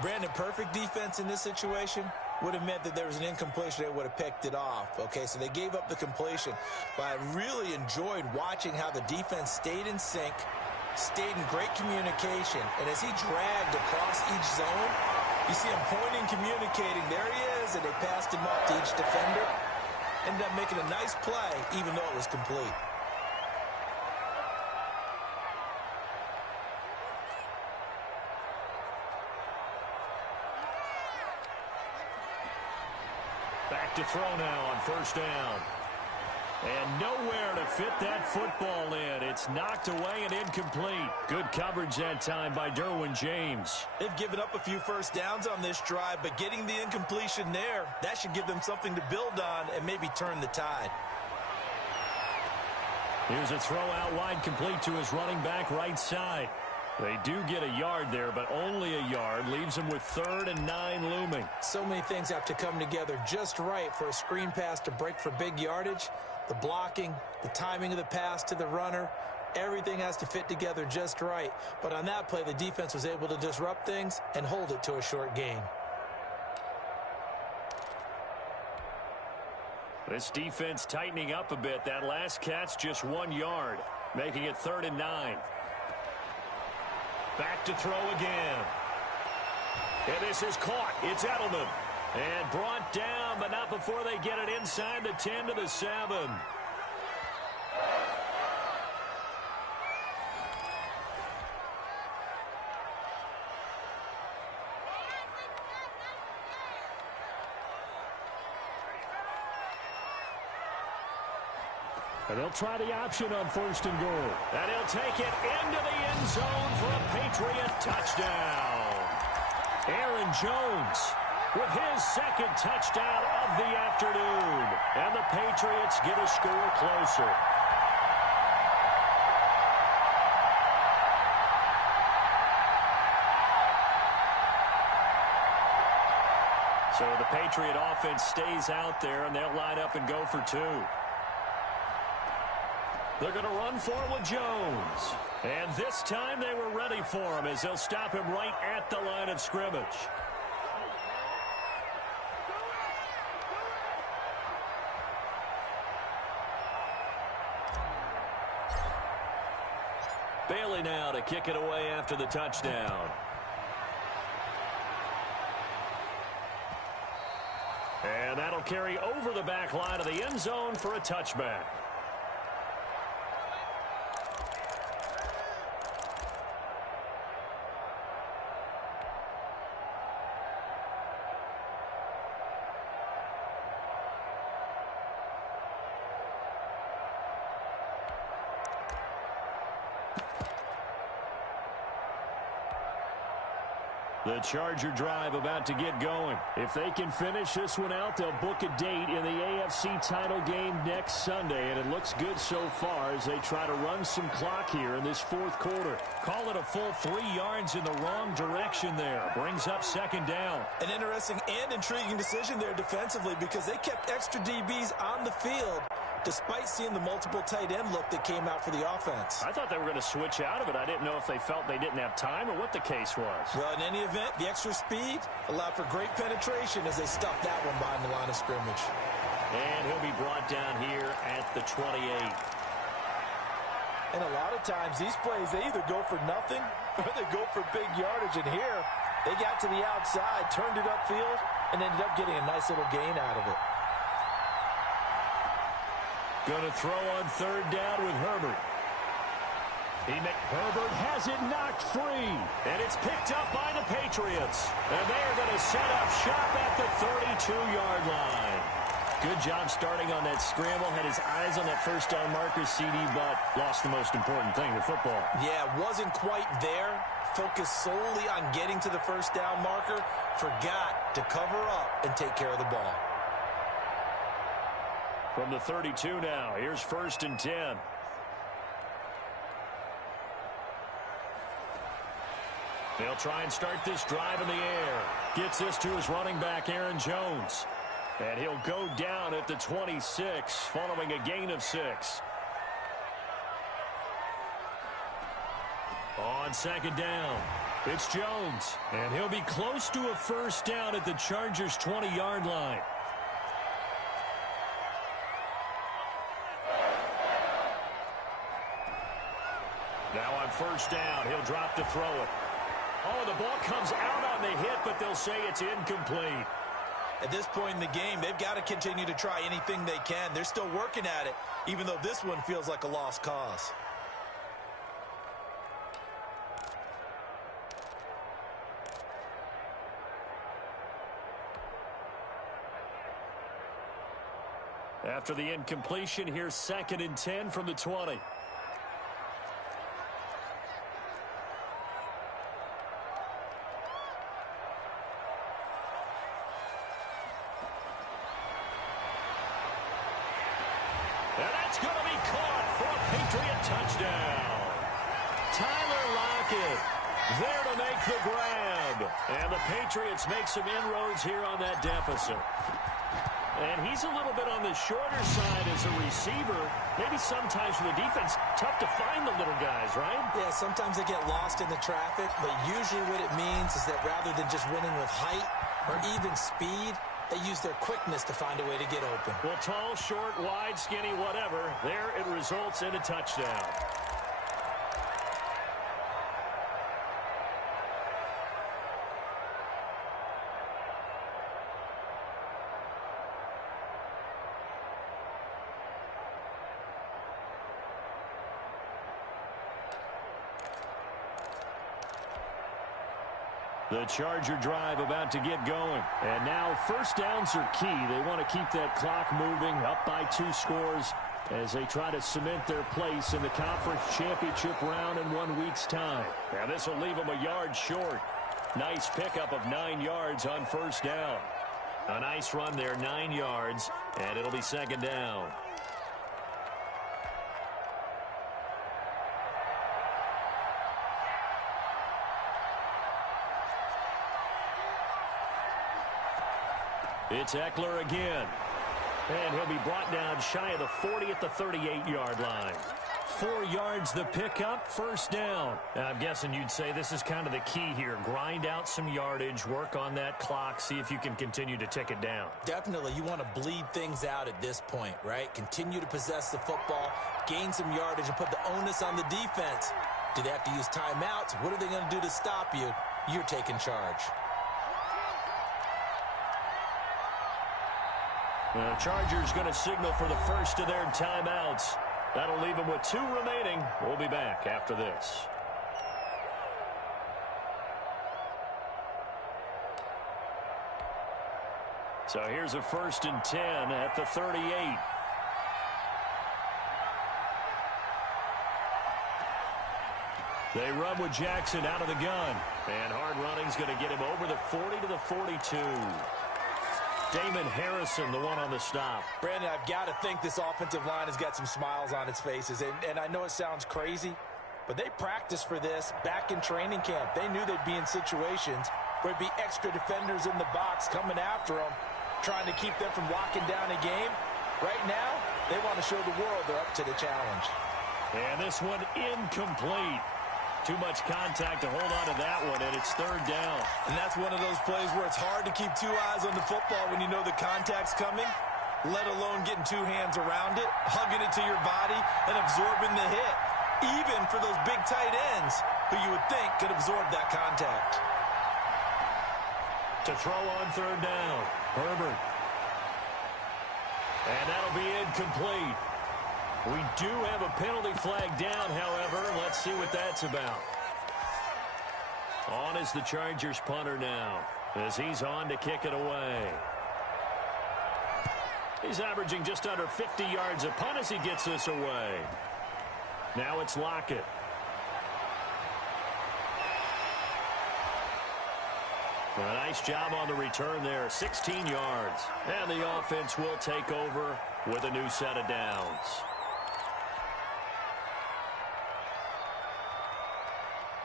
Brandon, perfect defense in this situation would have meant that there was an incompletion. They would have picked it off. Okay, so they gave up the completion. But I really enjoyed watching how the defense stayed in sync, stayed in great communication. And as he dragged across each zone, you see him pointing, communicating. There he is, and they passed him off to each defender. Ended up making a nice play, even though it was complete. Back to throw now on first down. And nowhere to fit that football in. It's knocked away and incomplete. Good coverage that time by Derwin James. They've given up a few first downs on this drive, but getting the incompletion there, that should give them something to build on and maybe turn the tide. Here's a throw out wide, complete to his running back right side. They do get a yard there, but only a yard. Leaves them with 3rd and 9 looming. So many things have to come together just right for a screen pass to break for big yardage. The blocking, the timing of the pass to the runner, Everything has to fit together just right. But on that play, the defense was able to disrupt things and hold it to a short gain. This defense tightening up a bit. That last catch just 1 yard, making it 3rd and 9. Back to throw again. And this is caught. It's Edelman. And brought down, but not before they get it inside the 10 to the 7. And they'll try the option on 1st and goal. And he'll take it into the end zone for a Patriot touchdown. Aaron Jones with his 2nd touchdown of the afternoon. And the Patriots get a score closer. So the Patriot offense stays out there, and they'll line up and go for 2. They're going to run for it with Jones. And this time they were ready for him as they'll stop him right at the line of scrimmage. Bailey now to kick it away after the touchdown. And that'll carry over the back line of the end zone for a touchback. The Charger drive about to get going. If they can finish this one out, they'll book a date in the AFC title game next Sunday, and it looks good so far as they try to run some clock here in this 4th quarter. Call it a full 3 yards in the wrong direction there. Brings up 2nd down. An interesting and intriguing decision there defensively because they kept extra DBs on the field despite seeing the multiple tight end look that came out for the offense. I thought they were going to switch out of it. I didn't know if they felt they didn't have time or what the case was. Well, in any event, the extra speed allowed for great penetration as they stuffed that one behind the line of scrimmage. And he'll be brought down here at the 28. And a lot of times, these plays, they either go for nothing or they go for big yardage. And here, they got to the outside, turned it upfield, and ended up getting a nice little gain out of it. Going to throw on 3rd down with Herbert. Herbert has it knocked free. And it's picked up by the Patriots. And they are going to set up shop at the 32-yard line. Good job starting on that scramble. Had his eyes on that 1st down marker, CD, but lost the most important thing, the football. Yeah, wasn't quite there. Focused solely on getting to the 1st down marker. Forgot to cover up and take care of the ball. From the 32 now, here's 1st and 10. They'll try and start this drive in the air. Gets this to his running back, Aaron Jones. And he'll go down at the 26, following a gain of 6. On 2nd down, it's Jones. And he'll be close to a 1st down at the Chargers' 20-yard line. Now on 1st down, he'll drop to throw it. Oh, the ball comes out on the hit, but they'll say it's incomplete. At this point in the game, they've got to continue to try anything they can. They're still working at it, even though this one feels like a lost cause. After the incompletion, here's 2nd and 10 from the 20. And that's going to be caught for a Patriot touchdown. Tyler Lockett There to make the grab. And the Patriots make some inroads here on that deficit. And he's a little bit on the shorter side as a receiver. Maybe sometimes for the defense, tough to find the little guys, right? Yeah, sometimes they get lost in the traffic, but usually what it means is that rather than just winning with height or even speed, they use their quickness to find a way to get open. Well, tall, short, wide, skinny, whatever, there it results in a touchdown. The Charger drive about to get going. And now first downs are key. They want to keep that clock moving, up by 2 scores as they try to cement their place in the conference championship round in 1 week's time. Now this will leave them a yard short. Nice pickup of 9 yards on first down. A nice run there, 9 yards, and it'll be second down. It's Eckler again. And he'll be brought down shy of the 40 at the 38-yard line. 4 yards the pickup, first down. Now, I'm guessing you'd say this is kind of the key here. Grind out some yardage, work on that clock, see if you can continue to tick it down. Definitely, you want to bleed things out at this point, right? Continue to possess the football, gain some yardage, and put the onus on the defense. Do they have to use timeouts? What are they going to do to stop you? You're taking charge. The Chargers going to signal for the first of their timeouts. That'll leave them with 2 remaining. We'll be back after this. So here's a 1st and 10 at the 38. They run with Jackson out of the gun. And hard running's going to get him over the 40 to the 42. Damon Harrison, the one on the stop. Brandon, I've got to think this offensive line has got some smiles on its faces. And I know it sounds crazy, but they practiced for this back in training camp. They knew they'd be in situations where there'd be extra defenders in the box coming after them, trying to keep them from locking down a game. Right now, they want to show the world they're up to the challenge. And this one incomplete. Too much contact to hold on to that one, and it's 3rd down. And that's one of those plays where it's hard to keep 2 eyes on the football when you know the contact's coming, let alone getting 2 hands around it, hugging it to your body, and absorbing the hit, even for those big tight ends who you would think could absorb that contact. To throw on 3rd down, Herbert. And that'll be incomplete. We do have a penalty flag down, however. Let's see what that's about. On is the Chargers punter now, as he's on to kick it away. He's averaging just under 50 yards a punt as he gets this away. Now it's Lockett. A nice job on the return there, 16 yards. And the offense will take over with a new set of downs.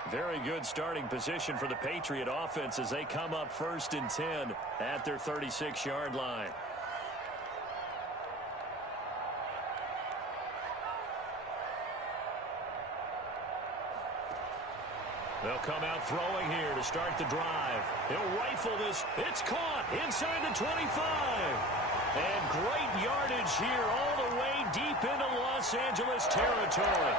Very good starting position for the Patriot offense as they come up 1st and 10 at their 36-yard line. They'll come out throwing here to start the drive. He'll rifle this. It's caught inside the 25. And great yardage here all the way deep into Los Angeles territory.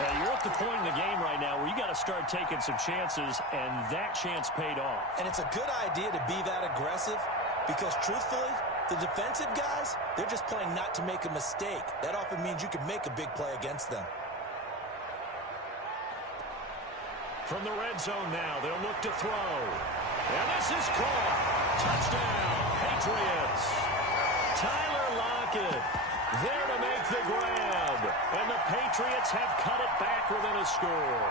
You're at the point in the game right now where you got to start taking some chances, and that chance paid off. And it's a good idea to be that aggressive because, truthfully, the defensive guys, they're just playing not to make a mistake. That often means you can make a big play against them. From the red zone now, they'll look to throw. And this is caught. Touchdown, Patriots. Tyler Lockett there to make the grab. And the Patriots have cut it back within a score.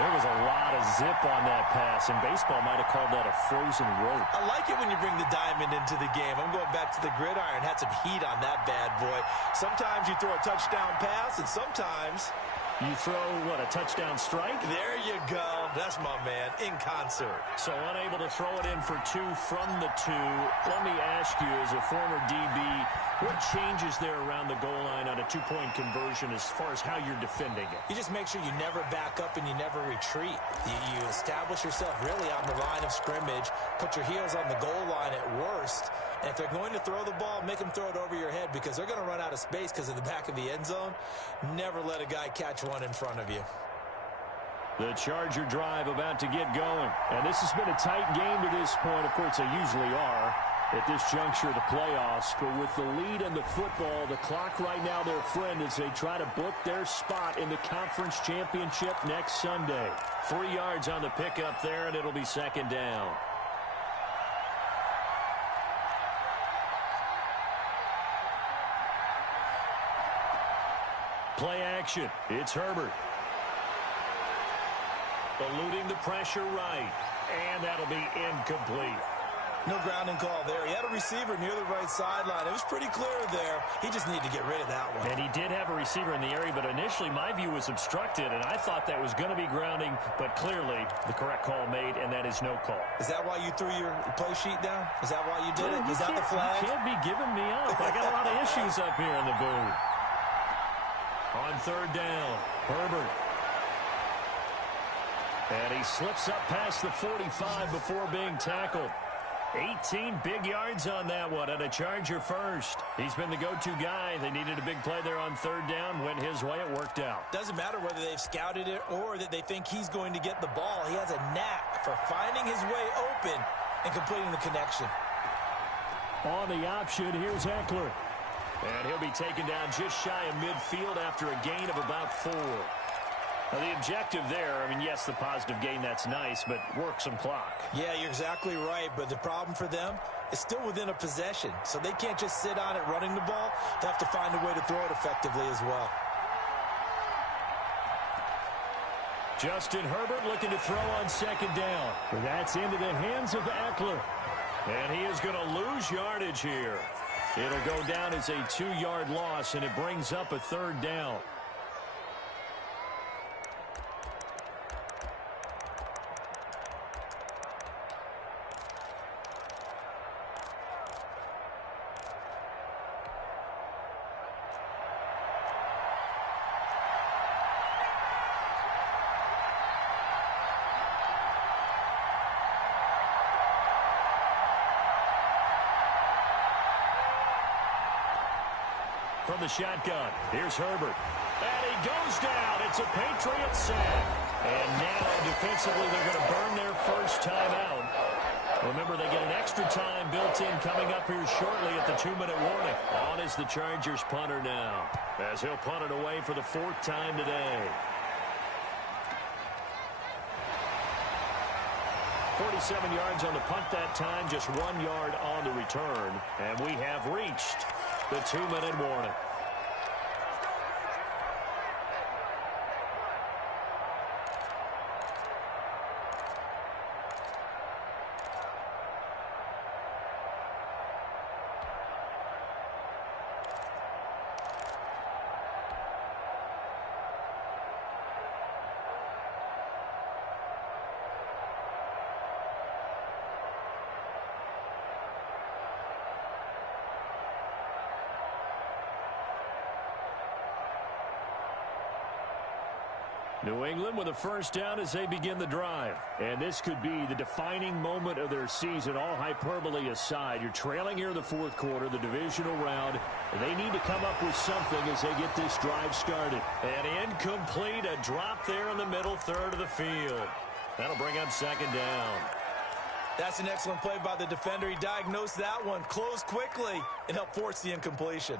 There was a lot of zip on that pass, and baseball might have called that a frozen rope. I like it when you bring the diamond into the game. I'm going back to the gridiron. Had some heat on that bad boy. Sometimes you throw a touchdown pass, and sometimes You throw, what, a touchdown strike? There you go. That's my man, in concert. So unable to throw it in for 2 from the 2. Let me ask you, as a former DB, what changes there around the goal line on a 2-point conversion as far as how you're defending it? You just make sure you never back up and you never retreat. You establish yourself really on the line of scrimmage, put your heels on the goal line at worst, and if they're going to throw the ball, make them throw it over your head because they're going to run out of space because of the back of the end zone. Never let a guy catch one in front of you. The Charger drive about to get going. And this has been a tight game to this point. Of course, they usually are at this juncture of the playoffs. But with the lead in the football, the clock right now their friend as they try to book their spot in the conference championship next Sunday. 3 yards on the pickup there, and it'll be second down. Play action. It's Herbert. Eluding the pressure right. And that'll be incomplete. No grounding call there. He had a receiver near the right sideline. It was pretty clear there. He just needed to get rid of that one. And he did have a receiver in the area, but initially my view was obstructed, and I thought that was going to be grounding, but clearly the correct call made, and that is no call. Is that why you threw your play sheet down? Is that why you did it? Is that the flag? You can't be giving me up. I got a lot of issues up here in the booth. On third down, Herbert. And he slips up past the 45 before being tackled. 18 big yards on that one, and a Charger first. He's been the go-to guy. They needed a big play there on third down. Went his way. It worked out. Doesn't matter whether they've scouted it or that they think he's going to get the ball. He has a knack for finding his way open and completing the connection. On the option, here's Eckler. And he'll be taken down just shy of midfield after a gain of about 4. Now, the objective there, I mean, yes, the positive gain, that's nice, but work some clock. Yeah, you're exactly right, but the problem for them is still within a possession, so they can't just sit on it running the ball. They have to find a way to throw it effectively as well. Justin Herbert looking to throw on second down. That's into the hands of Eckler. And he is going to lose yardage here. It'll go down as a 2-yard loss, and it brings up a third down. From the shotgun, here's Herbert. And he goes down. It's a Patriot sack. And now defensively they're going to burn their first timeout. Remember, they get an extra time built in coming up here shortly at the 2-minute warning. On is the Chargers punter now, as he'll punt it away for the 4th time today. 47 yards on the punt that time, just 1 yard on the return. And we have reached the 2-minute warning. New England with a first down as they begin the drive. And this could be the defining moment of their season, all hyperbole aside. You're trailing here in the 4th quarter, the divisional round. And they need to come up with something as they get this drive started. And incomplete, a drop there in the middle third of the field. That'll bring up second down. That's an excellent play by the defender. He diagnosed that one, closed quickly, and helped force the incompletion.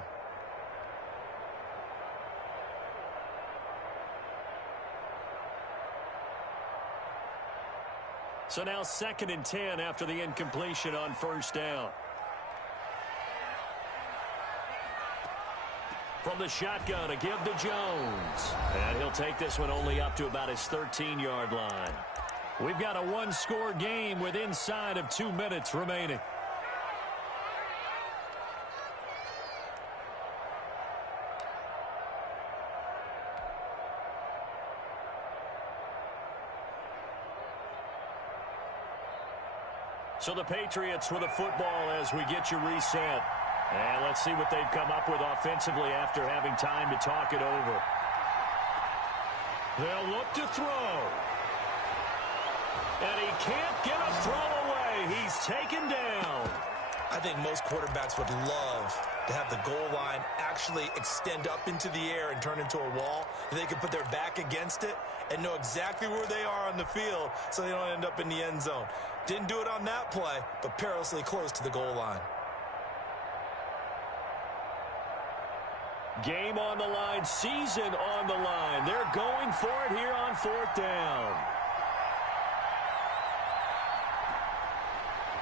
So now 2nd and 10 after the incompletion on first down. From the shotgun, a give to Jones. And he'll take this one only up to about his 13-yard line. We've got a 1-score game with inside of 2 minutes remaining. So the Patriots with a football as we get you reset. And let's see what they've come up with offensively after having time to talk it over. They'll look to throw. And he can't get a throw away. He's taken down. I think most quarterbacks would love to have the goal line actually extend up into the air and turn into a wall. They can put their back against it and know exactly where they are on the field so they don't end up in the end zone. Didn't do it on that play, but perilously close to the goal line. Game on the line, season on the line. They're going for it here on 4th down.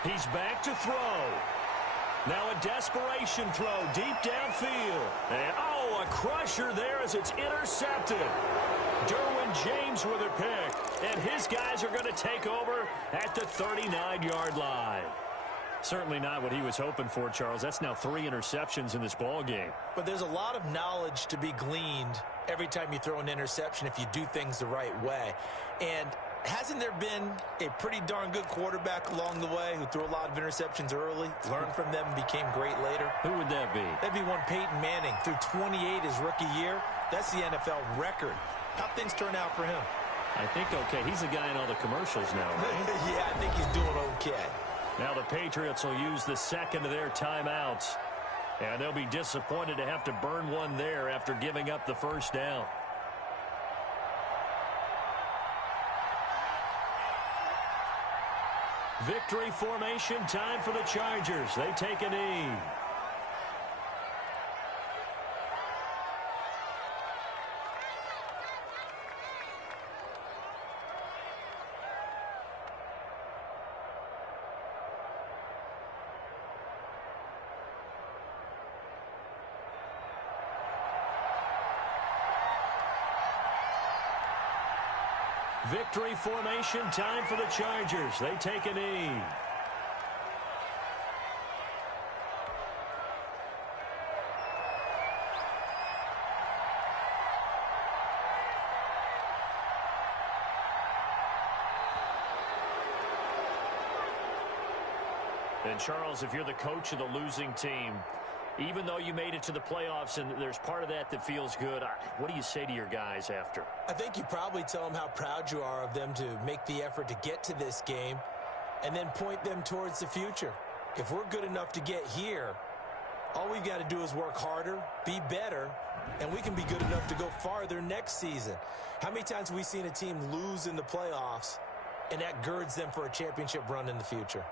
He's back to throw. Now a desperation throw deep downfield. And, a crusher there as it's intercepted. Derwin James with a pick. And his guys are going to take over at the 39-yard line. Certainly not what he was hoping for, Charles. That's now 3 interceptions in this ball game. But there's a lot of knowledge to be gleaned every time you throw an interception if you do things the right way. And hasn't there been a pretty darn good quarterback along the way who threw a lot of interceptions early, learned from them, and became great later? Who would that be? That'd be one Peyton Manning. Threw 28 his rookie year. That's the NFL record. How'd things turn out for him? I think okay. He's the guy in all the commercials now, right? Yeah, I think he's doing okay. Now the Patriots will use the second of their timeouts. And they'll be disappointed to have to burn one there after giving up the first down. Victory formation time for the Chargers. They take a knee. Victory formation time for the Chargers. They take a knee. And Charles, if you're the coach of the losing team, even though you made it to the playoffs and there's part of that that feels good, what do you say to your guys after? I think you probably tell them how proud you are of them to make the effort to get to this game and then point them towards the future. If we're good enough to get here, all we've got to do is work harder, be better, and we can be good enough to go farther next season. How many times have we seen a team lose in the playoffs and that girds them for a championship run in the future?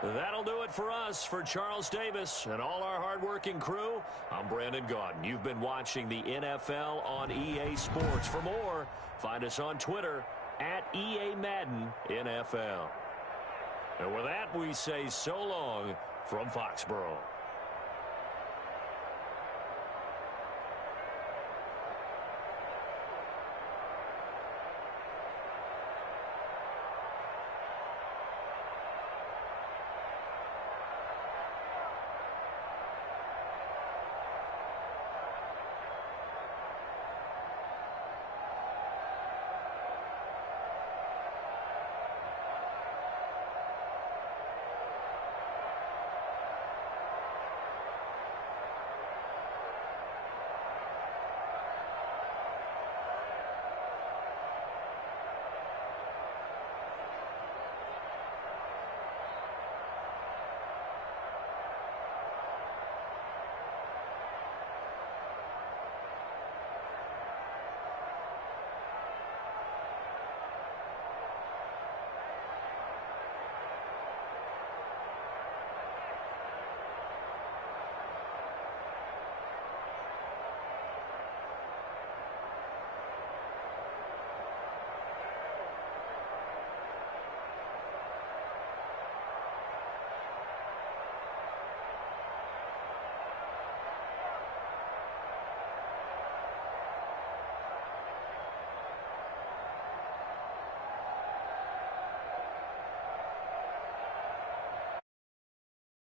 That'll do it for us. For Charles Davis and all our hardworking crew, I'm Brandon Gaudin. You've been watching the NFL on EA Sports. For more, find us on Twitter at EA Madden NFL. And with that, we say so long from Foxborough.